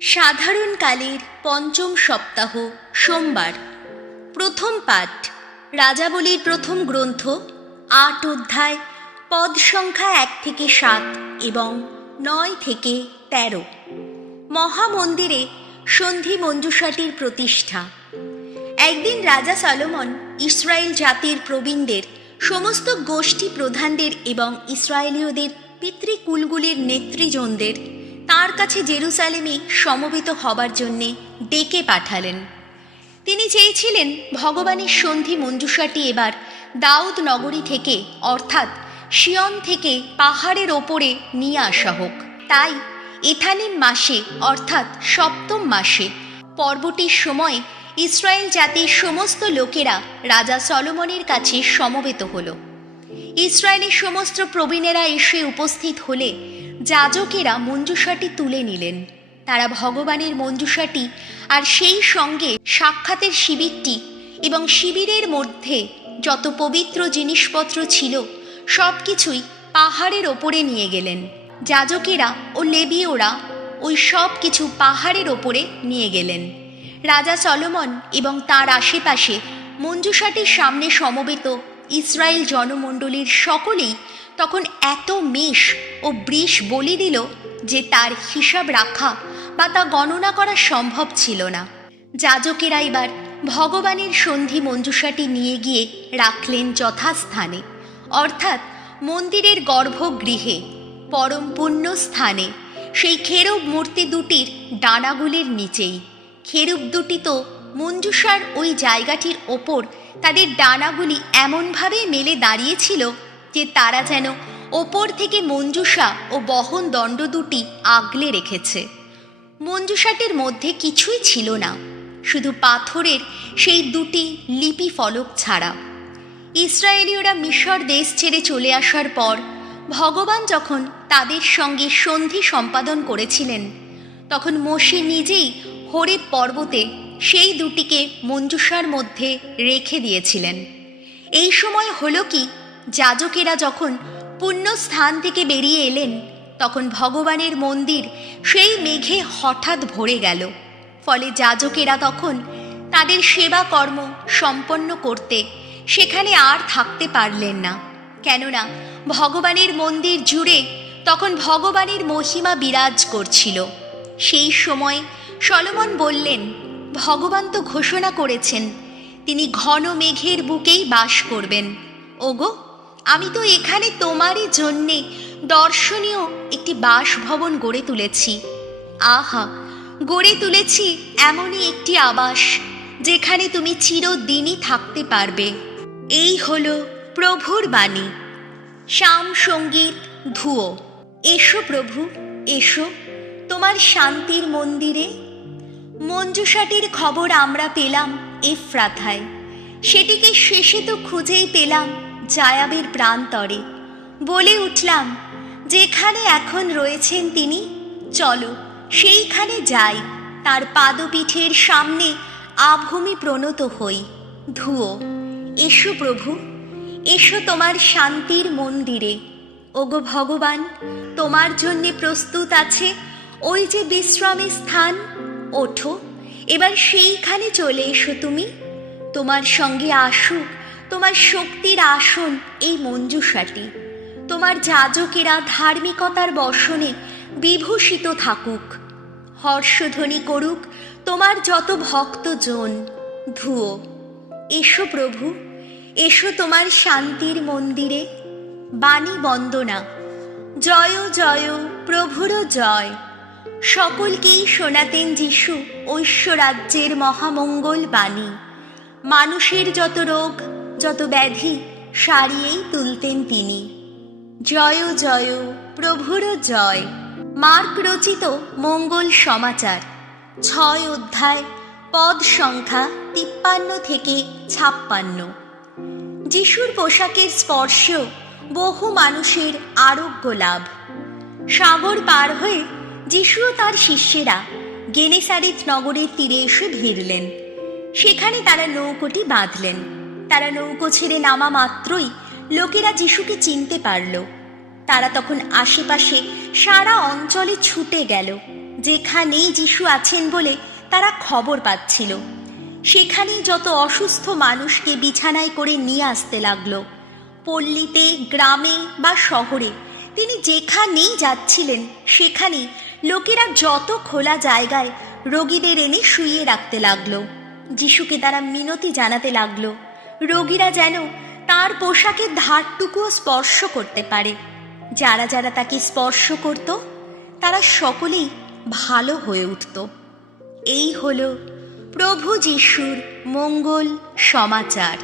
সাধারণকালের পঞ্চম সপ্তাহ সোমবার। প্রথম পাঠ রাজাবলীর প্রথম গ্রন্থ ৮ অধ্যায়, পদ সংখ্যা ১ থেকে ৭ এবং ৯ থেকে ১৩। মহামন্দিরে সন্ধি মঞ্জুষাটির প্রতিষ্ঠা। একদিন রাজা সলোমন ইসরায়েল জাতির প্রবীণদের, সমস্ত গোষ্ঠী প্রধানদের এবং ইসরায়েলীয়দের পিতৃকুলগুলির নেতৃজনদের তাঁর কাছে জেরুসালেমে সমবেত হবার জন্যে ডেকে পাঠালেন। তিনি চেয়েছিলেন ভগবানের সন্ধি মঞ্জুষাটি এবার দাউদ নগরী থেকে, অর্থাৎ সিয়ন থেকে পাহাড়ের ওপরে নিয়ে আসা হোক। তাই এথানিম মাসে, অর্থাৎ সপ্তম মাসে পর্বটির সময় ইসরায়েল জাতির সমস্ত লোকেরা রাজা সলোমনের কাছে সমবেত হল। ইসরায়েলের সমস্ত প্রবীণেরা এসে উপস্থিত হলে যাজকেরা মঞ্জুষাটি তুলে নিলেন। তারা ভগবানের মঞ্জুষাটি আর সেই সঙ্গে সাক্ষাতের শিবিরটি এবং শিবিরের মধ্যে যত পবিত্র জিনিসপত্র ছিল সব কিছুই পাহাড়ের ওপরে নিয়ে গেলেন। যাজকেরা ও লেবীয়রা ওই সব কিছু পাহাড়ের ওপরে নিয়ে গেলেন। রাজা সলোমন এবং তার আশেপাশে মঞ্জুষাটির সামনে সমবেত ইসরায়েল জনমণ্ডলীর সকলেই তখন এত মেষ ও বৃষ বলি দিল যে তার হিসাব রাখা বা তা গণনা করা সম্ভব ছিল না। যাজকেরা এবার ভগবানের সন্ধি মঞ্জুষাটি নিয়ে গিয়ে রাখলেন যথাস্থানে, অর্থাৎ মন্দিরের গর্ভগৃহে পরম পুণ্য স্থানে, সেই খেরুব মূর্তি দুটির ডানাগুলির নিচেই। খেরুব দুটি তো মঞ্জুষার ওই জায়গাটির ওপর তাদের ডানাগুলি এমনভাবে মেলে দাঁড়িয়েছিল যে তারা যেন ওপর থেকে মঞ্জুষা ও বহন দণ্ড দুটি আগলে রেখেছে। মঞ্জুষাটির মধ্যে কিছুই ছিল না, শুধু পাথরের সেই দুটি লিপি ফলক ছাড়া। ইসরায়েলীয়রা মিশর দেশ ছেড়ে চলে আসার পর ভগবান যখন তাদের সঙ্গে সন্ধি সম্পাদন করেছিলেন, তখন মোশে নিজেই হোরেব পর্বতে সেই দুটিকে মঞ্জুষার মধ্যে রেখে দিয়েছিলেন। এই সময় হলো কি, যাজকেরা যখন পুণ্য স্থান থেকে বেরিয়ে এলেন, তখন ভগবানের মন্দির সেই মেঘে হঠাৎ ভরে গেল। ফলে যাজকেরা তখন তাদের সেবা কর্ম সম্পন্ন করতে সেখানে আর থাকতে পারলেন না। কেননা ভগবানের মন্দির জুড়ে তখন ভগবানের মহিমা বিরাজ করছিল। সেই সময় সলোমন বললেন, ভগবান তো ঘোষণা করেছেন তিনি ঘন মেঘের বুকেই বাস করবেন। ওগো, আমি তো এখানে তোমারই জন্যে দর্শনীয় একটি বাসভবন গড়ে তুলেছি। আহা, গড়ে তুলেছি এমনই একটি আবাস যেখানে তুমি চিরদিনই থাকতে পারবে। এই হলো প্রভুর বাণী। শাম সঙ্গীত ধুয়ো। এসো প্রভু, এসো তোমার শান্তির মন্দিরে। মঞ্জুষাটির খবর আমরা পেলাম এফ্রাথায়, সেটিকে শেষে তো খুঁজেই পেলাম জায়াবের প্রান্তরে। বলে উঠলাম, যেখানে এখন রয়েছেন তিনি, চলো সেইখানে যাই, তার পাদপীঠের সামনে আভূমি প্রণত হই। ধুয়ো। এসো প্রভু, এসো তোমার শান্তির মন্দিরে। ওগো ভগবান, তোমার জন্যে প্রস্তুত আছে ওই যে বিশ্রামের স্থান। ওঠো, এবার সেইখানে চলে এসো তুমি। তোমার সঙ্গে আসুক তোমার শক্তির আসন এই মঞ্জুষাটি। তোমার যাজকেরা ধার্মিকতার বসনে বিভূষিত থাকুক। হর্ষধ্বনি করুক তোমার যত ভক্তজন। ধুয়ো। এসো প্রভু, এসো তোমার শান্তির মন্দিরে। বাণী বন্দনা। জয় জয় প্রভুর জয়। সকলকেই শোনাতেন যিশু ঐশ্বরাজ্যের মহামঙ্গল বাণী। মানুষের যত রোগ, যত ব্যাধি সারিয়েই তুলতেন তিনি। জয় জয় প্রভুর জয়। মার্ক রচিত মঙ্গল সমাচার ৬ অধ্যায়, পদ সংখ্যা ৫৩ থেকে ৫৬। যিশুর পোশাকের স্পর্শ বহু মানুষের আরোগ্য লাভ। সাগর পার হয়ে যিশু ও তার শিষ্যেরা গেনেসারেত নগরের তীরে এসে ভিড়লেন। সেখানে তারা নৌকোটি বাঁধলেন। তারা নৌকো ছেড়ে নামা মাত্রই লোকেরা যিশুকে চিনতে পারল। তারা তখন আশেপাশে সারা অঞ্চলে ছুটে গেল, যেখানেই যিশু আছেন বলে তারা খবর পাচ্ছিল। সেখানেই যত অসুস্থ মানুষকে বিছানায় করে নিয়ে আসতে লাগলো। পল্লীতে, গ্রামে বা শহরে তিনি যেখানেই যাচ্ছিলেন সেখানেই লোকেরা যত খোলা জায়গায় রোগীদের এনে শুইয়ে রাখতে লাগলো। যিশুকে তারা মিনতি জানাতে লাগলো রোগীরা যেন তার পোশাকের ধারটুকুও স্পর্শ করতে পারে। যারা যারা তাকে স্পর্শ করত তারা সকলেই ভালো হয়ে উঠত। এই হলো প্রভু যিশুর মঙ্গল সমাচার।